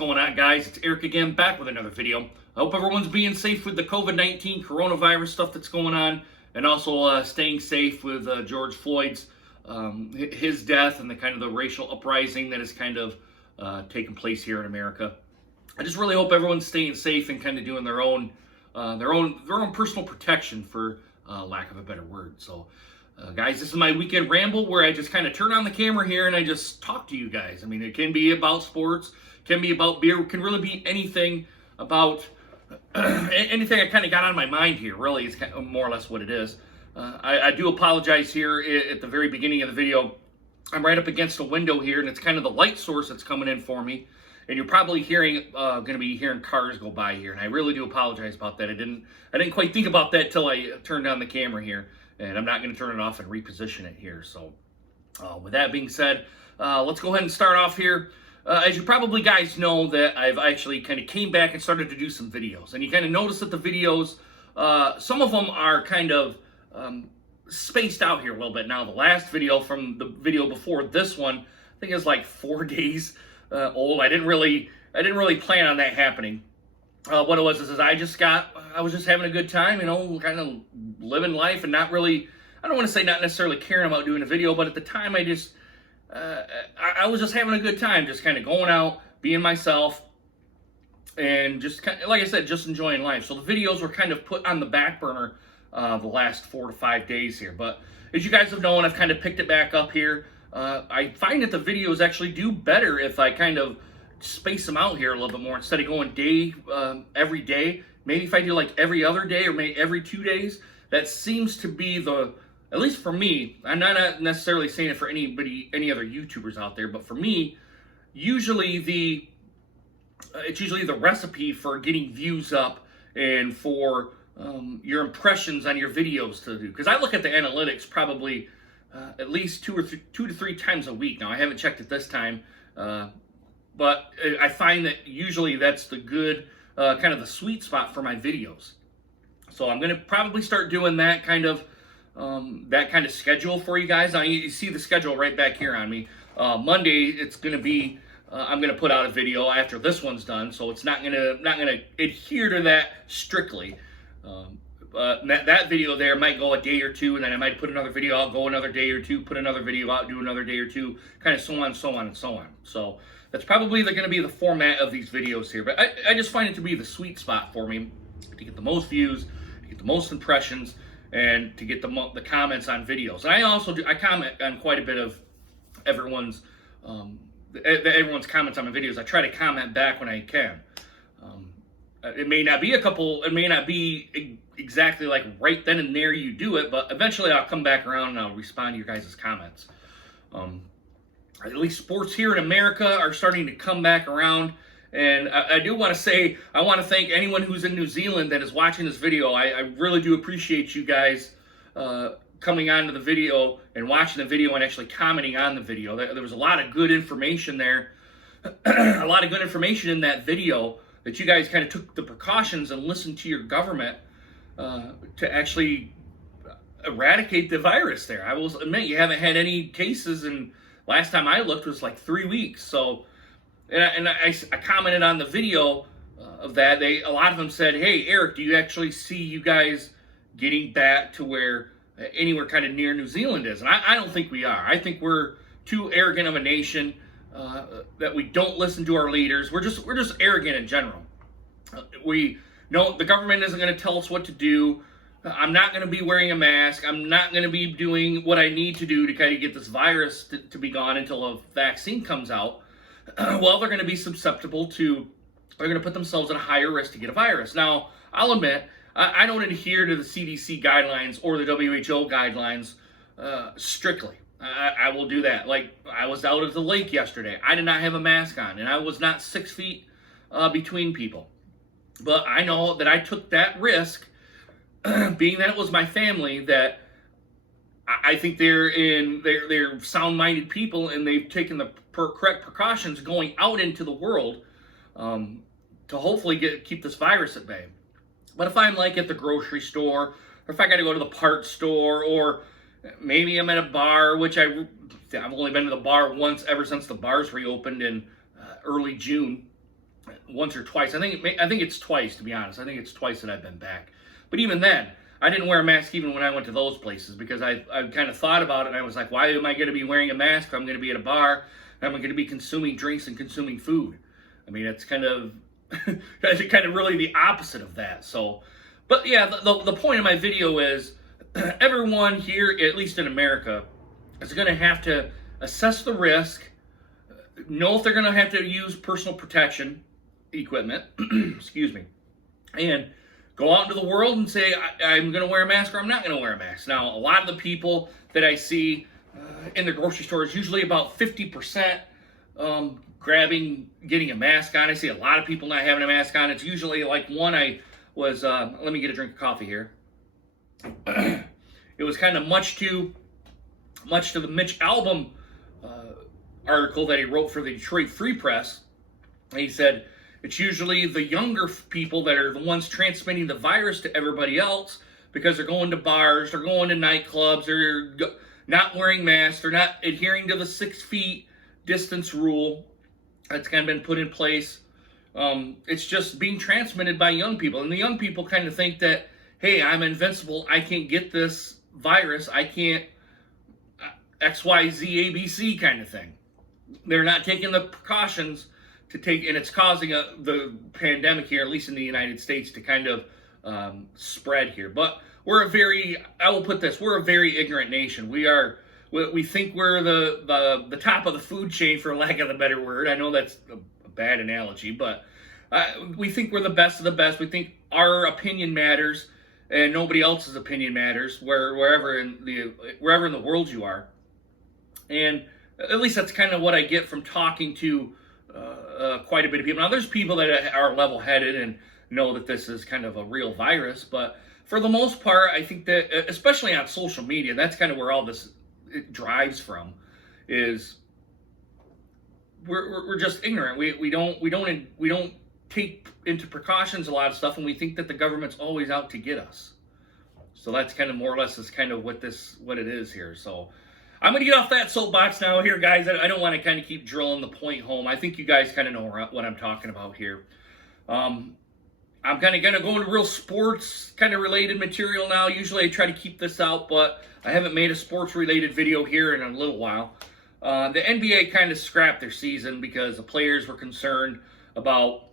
going on, guys? It's Eric again, back with another video. I hope everyone's being safe with the COVID-19 coronavirus stuff that's going on, and also staying safe with George Floyd's his death and the kind of the racial uprising that has kind of taken place here in America. I just really hope everyone's staying safe and kind of doing their own personal protection, for lack of a better word. So, guys, this is my weekend ramble where I just kind of turn on the camera here and I just talk to you guys. I mean, it can be about sports, can be about beer, can really be anything about anything I kind of got on my mind here. Really, is kind of more or less what it is. I do apologize here at the very beginning of the video. I'm right up against a window here, and it's kind of the light source that's coming in for me. And you're probably going to be hearing cars go by here, and I really do apologize about that. I didn't quite think about that till I turned on the camera here, and I'm not going to turn it off and reposition it here. So, with that being said, let's go ahead and start off here. As you probably guys know, that I've actually kind of came back and started to do some videos, and you kind of notice that the videos, some of them are kind of spaced out here a little bit. Now, the last video from the video before this one, I think is like 4 days old. I didn't really plan on that happening. What it was is I was just having a good time, you know, kind of living life and not really, I don't want to say not necessarily caring about doing a video, but at the time I just, I was just having a good time, just kind of going out, being myself, and just kind of, like I said, just enjoying life. So the videos were kind of put on the back burner the last 4 to 5 days here. But as you guys have known, I've kind of picked it back up here. I find that the videos actually do better if I kind of space them out here a little bit more instead of going every day. Maybe if I do like every other day or maybe every 2 days. That seems to be at least for me, I'm not necessarily saying it for any other YouTubers out there, but for me, it's usually the recipe for getting views up and for your impressions on your videos to do. Because I look at the analytics probably at least two to three times a week. Now, I haven't checked it this time, but I find that usually that's the good, kind of the sweet spot for my videos. So I'm going to probably start doing that kind of schedule for you guys. Now, you see the schedule right back here on me. Monday, it's going to be, I'm going to put out a video after this one's done, so it's not going to adhere to that strictly. That video there might go a day or two, and then I might put another video out, go another day or two, put another video out, do another day or two, kind of so on, so on, and so on. So that's probably going to be the format of these videos here. But I just find it to be the sweet spot for me to get the most views, to get the most impressions, and to get the comments on videos. And I comment on quite a bit of everyone's comments on my videos. I try to comment back when I can. It may not be exactly like right then and there you do it, but eventually I'll come back around and I'll respond to your guys' comments. At least sports here in America are starting to come back around. And I do want to say, I want to thank anyone who's in New Zealand that is watching this video. I really do appreciate you guys coming onto the video and watching the video and actually commenting on the video. There was a lot of good information there, a lot of good information in that video, that you guys kind of took the precautions and listened to your government to actually eradicate the virus there. I will admit, you haven't had any cases, and last time I looked was like 3 weeks. So, and I commented on the video of that. A lot of them said, "Hey, Eric, do you actually see you guys getting back to where anywhere kind of near New Zealand is?" And I don't think we are. I think we're too arrogant of a nation, that we don't listen to our leaders. We're just arrogant in general. We know the government isn't going to tell us what to do. I'm not going to be wearing a mask. I'm not going to be doing what I need to do to kind of get this virus to be gone until a vaccine comes out. Well, they're going to be susceptible to, they're going to put themselves at a higher risk to get a virus. Now, I'll admit, I don't adhere to the CDC guidelines or the WHO guidelines strictly. I will do that. Like, I was out at the lake yesterday. I did not have a mask on, and I was not 6 feet between people. But I know that I took that risk, being that it was my family, that I think they're sound-minded people, and they've taken the correct precautions going out into the world to hopefully keep this virus at bay. But if I'm like at the grocery store, or if I got to go to the parts store, or maybe I'm at a bar, which I've only been to the bar once ever since the bars reopened in early June. once or twice. I think it's twice, to be honest. I think it's twice that I've been back. But even then, I didn't wear a mask even when I went to those places, because I kind of thought about it, and I was like, why am I going to be wearing a mask if I'm going to be at a bar and I'm going to be consuming drinks and consuming food? I mean, it's kind of really the opposite of that. So, but yeah, the point of my video is everyone here, at least in America, is going to have to assess the risk, know if they're going to have to use personal protection equipment, excuse me, and go out into the world and say, I'm going to wear a mask or I'm not going to wear a mask. Now, a lot of the people that I see in the grocery stores, usually about 50% getting a mask on. I see a lot of people not having a mask on. It's usually like one let me get a drink of coffee here. It was kind of much to the Mitch Albom article that he wrote for the Detroit Free Press. He said, it's usually the younger people that are the ones transmitting the virus to everybody else, because they're going to bars, they're going to nightclubs, they're not wearing masks, they're not adhering to the 6 feet distance rule that's kind of been put in place. It's just being transmitted by young people. And the young people kind of think that, hey, I'm invincible, I can't get this virus, I can't XYZ ABC kind of thing. They're not taking the precautions to take, and it's causing the pandemic here, at least in the United States, to kind of spread here. But I will put this, we're a very ignorant nation. We think we're the top of the food chain, for lack of a better word. I know that's a bad analogy, but we think we're the best of the best. We think our opinion matters and nobody else's opinion matters, wherever in the world you are. And at least that's kind of what I get from talking to quite a bit of people. Now, there's people that are level-headed and know that this is kind of a real virus, but for the most part, I think that, especially on social media, that's kind of where all this drives from, is we're just ignorant. We don't take into precautions a lot of stuff, and we think that the government's always out to get us. So that's kind of more or less is kind of what it is here. So I'm going to get off that soapbox now here, guys. I don't want to kind of keep drilling the point home. I think you guys kind of know what I'm talking about here. I'm kind of going to go into real sports kind of related material now. Usually I try to keep this out, but I haven't made a sports related video here in a little while. The NBA kind of scrapped their season because the players were concerned about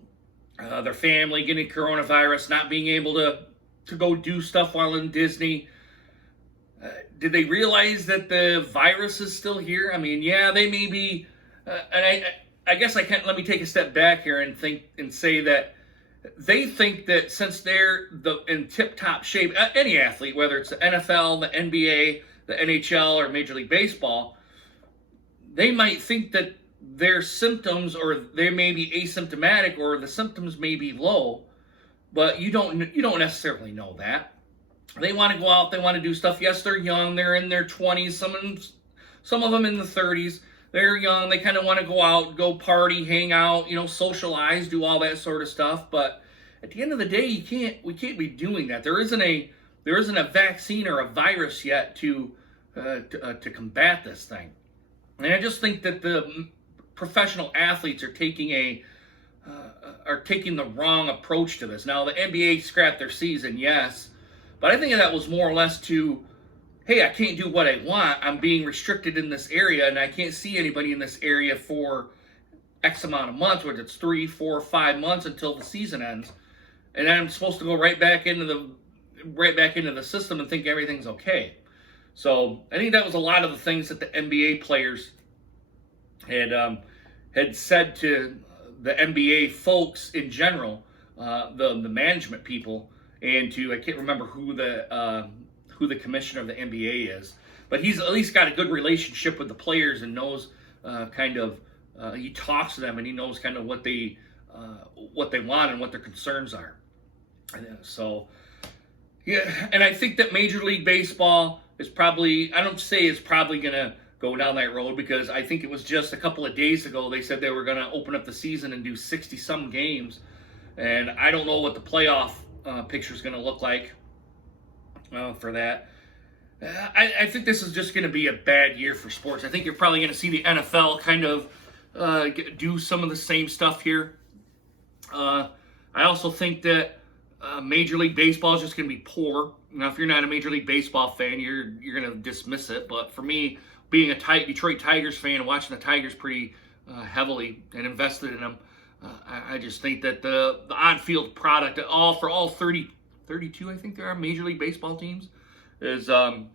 their family getting coronavirus, not being able to go do stuff while in Disney. Did they realize that the virus is still here? I mean, yeah, they may be, and I guess I can't. Let me take a step back here and say that they think that since they're in tip-top shape, any athlete, whether it's the NFL, the NBA, the NHL, or Major League Baseball, they might think that their symptoms, or they may be asymptomatic, or the symptoms may be low, but you don't necessarily know that. They want to go out, they want to do stuff. Yes, they're young, they're in their 20s, some of them in the 30s. They're young, they kind of want to go out, go party, hang out, socialize, do all that sort of stuff. But at the end of the day, we can't be doing that. There isn't a vaccine or a virus yet to combat this thing. And I just think that the professional athletes are taking the wrong approach to this. Now, the NBA scrapped their season, yes, but I think that was more or less to, hey, I can't do what I want. I'm being restricted in this area, and I can't see anybody in this area for X amount of months, whether it's 3, 4, 5 months until the season ends. And I'm supposed to go right back into the system and think everything's okay. So I think that was a lot of the things that the NBA players had said to the NBA folks in general, the management people, and I can't remember who the commissioner of the NBA is, but he's at least got a good relationship with the players and knows he talks to them and he knows kind of what they want and what their concerns are. So yeah, and I think that Major League Baseball is probably, I don't say it's probably going to go down that road, because I think it was just a couple of days ago they said they were going to open up the season and do 60-some games, and I don't know what the playoff picture is going to look like for that. I think this is just going to be a bad year for sports. I think you're probably going to see the NFL kind of do some of the same stuff here. I also think that Major League Baseball is just going to be poor. Now, if you're not a Major League Baseball fan, you're going to dismiss it. But for me, being a Detroit Tigers fan and watching the Tigers pretty heavily and invested in them, I just think that the on-field product, for all 32, I think there are Major League Baseball teams, is going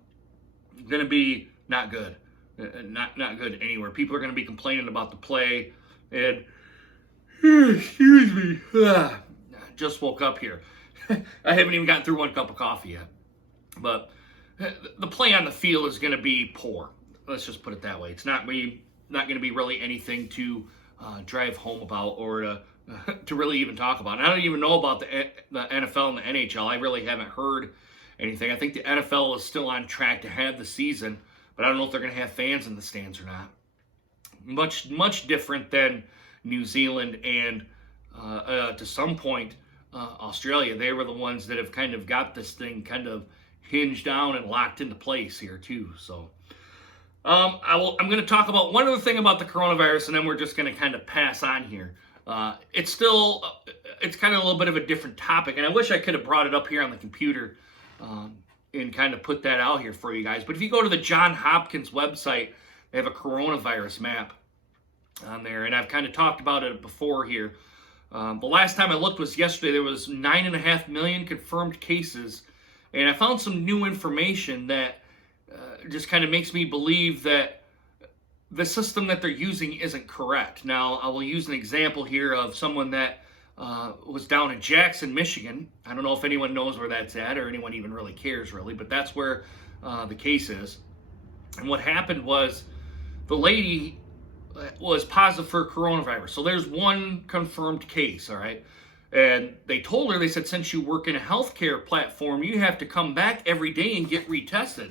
to be not good. Not good anywhere. People are going to be complaining about the play. And, excuse me, just woke up here. I haven't even gotten through one cup of coffee yet. But the play on the field is going to be poor. Let's just put it that way. It's not going to be really anything to drive home about or to really even talk about. And I don't even know about the NFL and the NHL. I really haven't heard anything. I think the NFL is still on track to have the season, but I don't know if they're going to have fans in the stands or not. Much different than New Zealand and to some point Australia. They were the ones that have kind of got this thing kind of hinged down and locked into place here too. So I'm going to talk about one other thing about the coronavirus, and then we're just going to kind of pass on here. It's kind of a little bit of a different topic, and I wish I could have brought it up here on the computer and kind of put that out here for you guys. But if you go to the Johns Hopkins website, they have a coronavirus map on there, and I've kind of talked about it before here. The last time I looked was yesterday. There was 9.5 million confirmed cases, and I found some new information that just kind of makes me believe that the system that they're using isn't correct. Now, I will use an example here of someone that was down in Jackson, Michigan. I don't know if anyone knows where that's at or anyone even really cares, really, but that's where the case is. And what happened was the lady was positive for coronavirus. So there's one confirmed case, all right? And they told her, they said, since you work in a healthcare platform, you have to come back every day and get retested.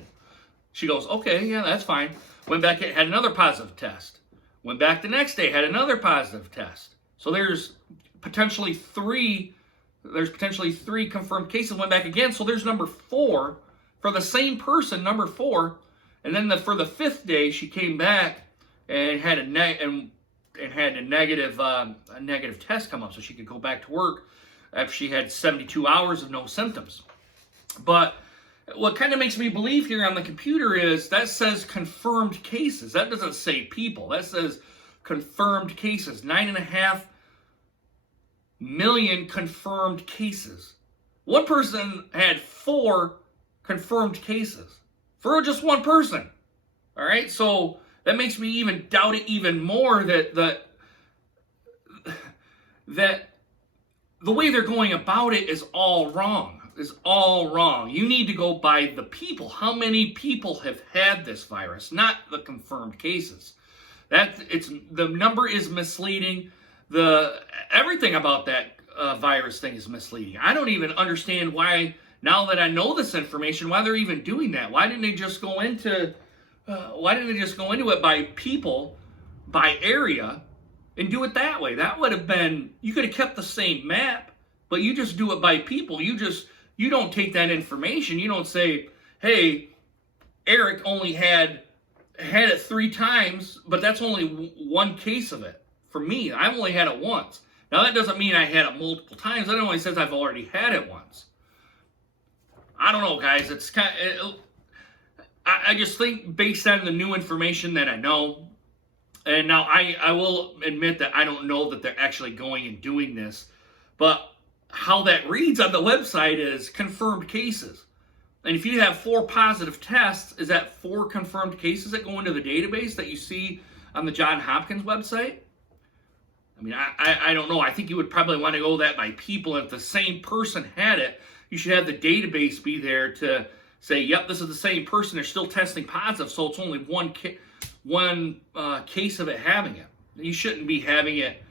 She goes, okay, yeah, that's fine. Went back, had another positive test. Went back the next day, had another positive test. So there's potentially three confirmed cases. Went back again, so there's number 4 for the same person, number 4. And then for the 5th day, she came back and had a negative test come up, so she could go back to work after she had 72 hours of no symptoms. But what kind of makes me believe here on the computer is that says confirmed cases. That doesn't say people. That says confirmed cases. 9.5 million confirmed cases. One person had 4 confirmed cases for just one person. All right, so that makes me even doubt it even more that the way they're going about it is all wrong. You need to go by the people. How many people have had this virus, not the confirmed cases. The number is misleading. Everything about that virus thing is misleading. I don't even understand why, now that I know this information, why they're even doing that. Why didn't they just go into it by people, by area, and do it that way? That would have been, you could have kept the same map, but you just do it by people. You don't take that information. You don't say, hey, Eric only had it 3 times, but that's only one case of it. For me, I've only had it once. Now, that doesn't mean I had it multiple times. That only says I've already had it once. I don't know, guys. It's kind of... I just think based on the new information that I know, and now I will admit that I don't know that they're actually going and doing this, but how that reads on the website is confirmed cases. And if you have 4 positive tests, is that 4 confirmed cases that go into the database that you see on the Johns Hopkins website? I mean, I don't know. I think you would probably want to go that by people. If the same person had it, you should have the database be there to say, yep, this is the same person. They're still testing positive, so it's only one case of it having it. You shouldn't be having it.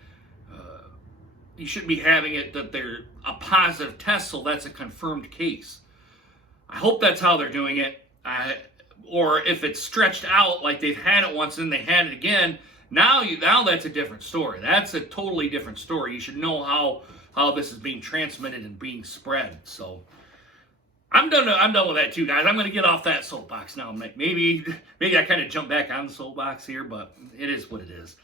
You shouldn't be having it that they're a positive test, so that's a confirmed case. I hope that's how they're doing it. Or if it's stretched out like they've had it once and they had it again, now that's a different story. That's a totally different story. You should know how this is being transmitted and being spread. So I'm done with that too, guys. I'm going to get off that soapbox now. Maybe I kind of jump back on the soapbox here, but it is what it is.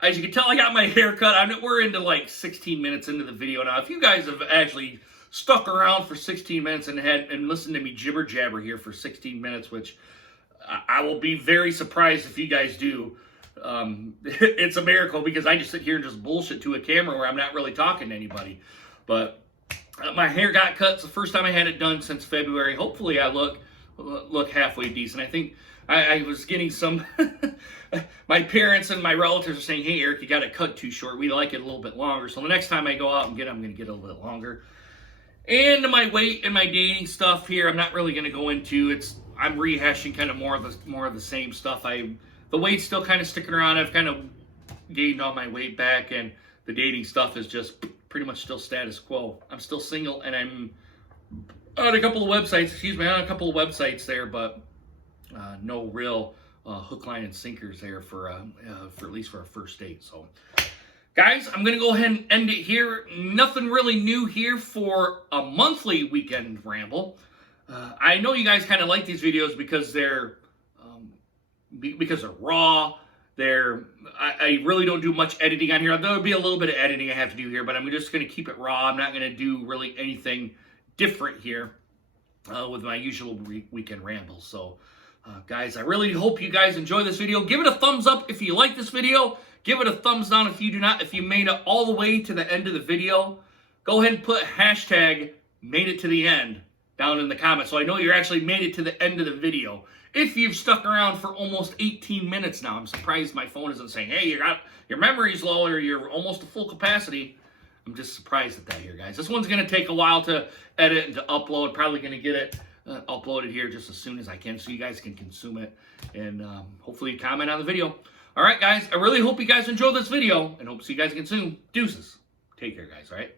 I as you can tell, I got my hair cut. We're into like 16 minutes into the video now. If you guys have actually stuck around for 16 minutes and listened to me jibber jabber here for 16 minutes, which I will be very surprised if you guys do. It's a miracle, because I just sit here and just bullshit to a camera where I'm not really talking to anybody. But my hair got cut. It's the first time I had it done since February. Hopefully I look halfway decent. I think I was getting some... my parents and my relatives are saying, hey, Eric, you got it cut too short. We like it a little bit longer. So the next time I go out and get it, I'm going to get it a little bit longer. And my weight and my dating stuff here, I'm not really going to go into. I'm rehashing kind of more of the same stuff. The weight's still kind of sticking around. I've kind of gained all my weight back, and the dating stuff is just pretty much still status quo. I'm still single, and I'm on a couple of websites, there, but no real hook, line, and sinkers there for at least for a first date. So, guys, I'm going to go ahead and end it here. Nothing really new here for a monthly weekend ramble. I know you guys kind of like these videos because they're raw. I really don't do much editing on here. There will be a little bit of editing I have to do here, but I'm just going to keep it raw. I'm not going to do really anything different here with my usual weekend rambles. So, guys, I really hope you guys enjoy this video. Give it a thumbs up if you like this video. Give it a thumbs down if you do not. If you made it all the way to the end of the video, go ahead and put hashtag made it to the end down in the comments, so I know you actually made it to the end of the video. If you've stuck around for almost 18 minutes now, I'm surprised my phone isn't saying, hey, your memory's low, or you're almost to full capacity. I'm just surprised at that here, guys. This one's going to take a while to edit and to upload. Probably going to get it uploaded here just as soon as I can, so you guys can consume it, and hopefully comment on the video. All right, guys, I really hope you guys enjoyed this video, and hope to see you guys again soon. Deuces. Take care, guys, all right?